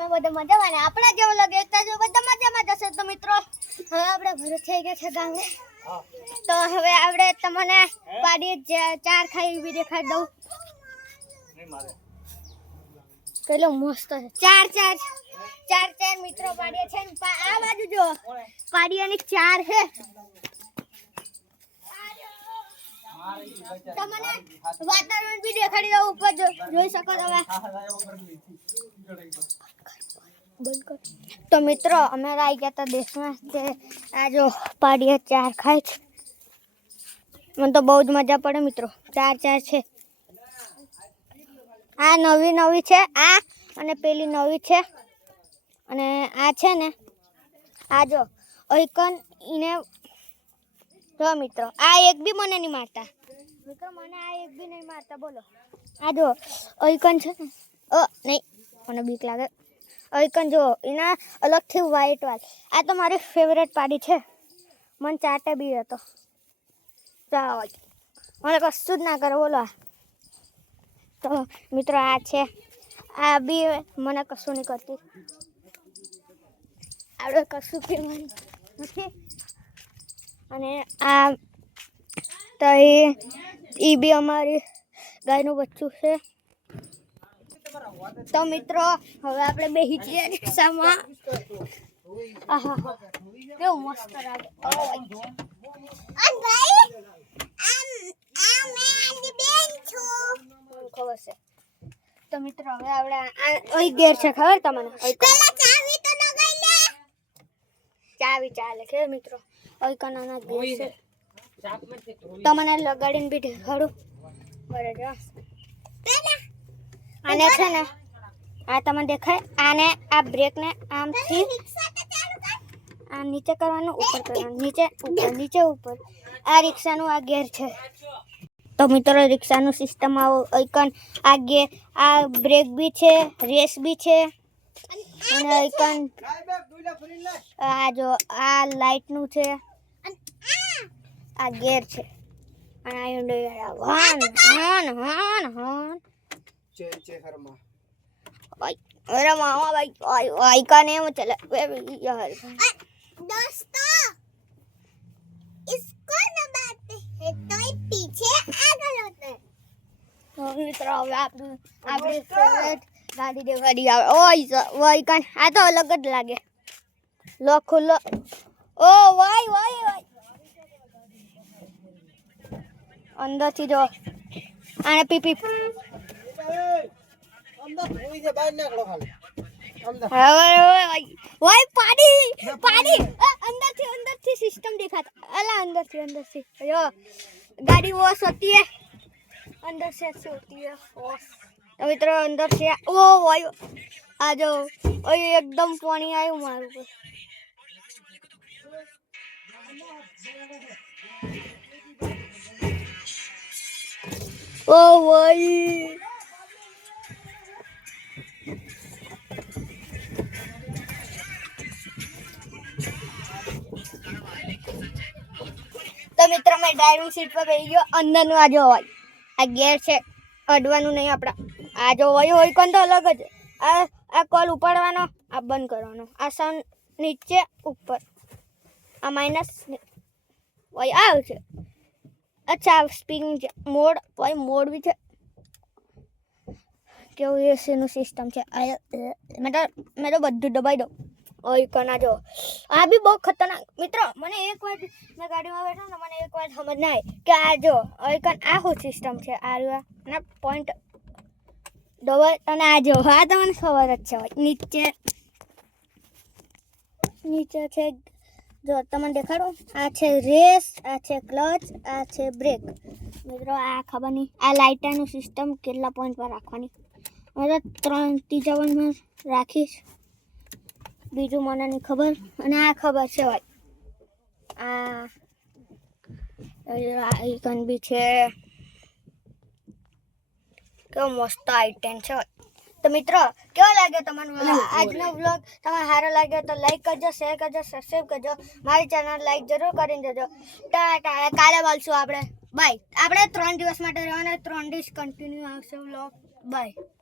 તમે બધા મજામાં ને આપણા જેવો લાગે એકતા જો બધા મજામાં જશે તો મિત્રો હવે આપણે ઘરે થઈ ગયા છે ગામે તો હવે આપણે તમને પાડી ચાર ખાઈ બી દેખાડી દઉં પેલો મસ્ત છે ચાર મિત્રો પાડીએ છે ને આ બાજુ જો પાડીયાની ચાર છે તમને વાતાવરણ બી દેખાડી દઉં ઉપર જોઈ શકો તમે તો મિત્રો અમે આવી ગયા હતા દેશમાં તે આ જો પાડીયા ચાર ખાય છે મને તો બહુ જ મજા પડે મિત્રો ચાર છે આ નવી છે આ અને પેલી નવી છે અને આ છે ને આ જો ઓઈકન ઈને જો મિત્રો આ એક બી મને નહીં મારતા મિત્રો મને આ એક બી નહીં મારતા બોલો આ જો ઓઈકન છે ને નહીં મને બીક લાગે ઓઈકન જો એના અલગથી વ્હાઈટ વાળ આ તો મારી ફેવરેટ પાડી છે મને ચાટે બી હતો ચાલો મને કશું જ ના કરે બોલો તો મિત્રો આ છે આ બી મને કશું નહીં કરતી આપણે કશું પીવાનું નથી અને આ તો એ બી અમારી ગાયનું બચ્ચું છે તો મિત્રો હવે આપણે બેસી જઈએ રિક્ષામાં આહા કેવું મસ્ત લાગે ખબર છે તો મિત્રો હવે આપણે અહીં ગેર છે ખબર તમને ચાવી ચાલે છે મિત્રો અહીં કનાના ગેર છે તમને લગાડીને બી દેખાડું બરાબર આને છે ને આ તમને દેખાય આને આ બ્રેકને આમથી આ નીચે કરવાનું ઉપર કરવાનું નીચે ઉપર આ રિક્ષાનું આ ગેર છે તો મિત્રો રિક્ષાનું સિસ્ટમ આઈકન આગે આ બ્રેક બી છે રેસ બી છે અને આઈકન આ જો આ લાઇટનું છે આ ગેર છે અને अरे मामा भाई का नेम चला दोस्तों इसको दबाते हैं तो ये पीछे आगे होता है तो मित्रों अब आप फेवरेट गाड़ी देखाड़ी આવે ઓય કાન આ તો અલગ જ લાગે લો ખુલ્લો ઓ વાય અંદરથી જો આને પીપી अंदर सिस्टम दिखाता अला अंदर से यो गाड़ी वॉश होती है अंदर से ऐसे होती है वॉश तो मित्रों अंदर से ओ भाई आ जाओ ओ एकदम पानी आयो मार ऊपर ओ भाई तो मित्रों मैं ड्राइविंग सीट पर बैठ गयो अंदर नु आजो अवाज आ गेर छे अडवानु नहीं आपड़ा आजो होय कोन तो अलग ज आ कॉल उपाड़वानो आ बंद करवानो आ साउंड नीचे ऊपर आ माइनस वही आ छे अच्छा स्पीकिंग मोड वही मोड भी छे केवो एसी नु सिस्टम छे मैं तो बद्दू दबाई दो ओय कना जो आ भी बहुत खतरनाक मित्रों मैंने एक बार मैं गाड़ी में बैठा ना मैंने एक बार समझ ना आई कि आ जो ओय कन आ हो सिस्टम छे आ ना पॉइंट दबाई અને આ જો આ તમને ખબર જ છે નીચે છે જો તમને દેખાડો આ છે રેસ આ છે ક્લચ આ છે બ્રેક મિત્રો આ ખબર નહીં આ લાઇટરનું સિસ્ટમ કેટલા પોઈન્ટ પર રાખવાની હવે 3 માં રાખીશ બીજું મને નહીં ખબર અને આ ખબર છે ભાઈ આ આઈકન બી છે કેવો મસ્ત આઈટમ છે તો મિત્રો કેવો લાગ્યો તમને આજનો વ્લોગ તમને સારો લાગ્યો તો લાઈક કરજો શેર કરજો સબસ્ક્રાઇબ કરજો મારી ચેનલ લાઈક જરૂર કરીને જજો ટાટા કાલે મળશું આપણે બાય આપણે 3 દિવસ માટે રહેવાના 3 દિવસ કન્ટિન્યુ આવશે વ્લોગ બાય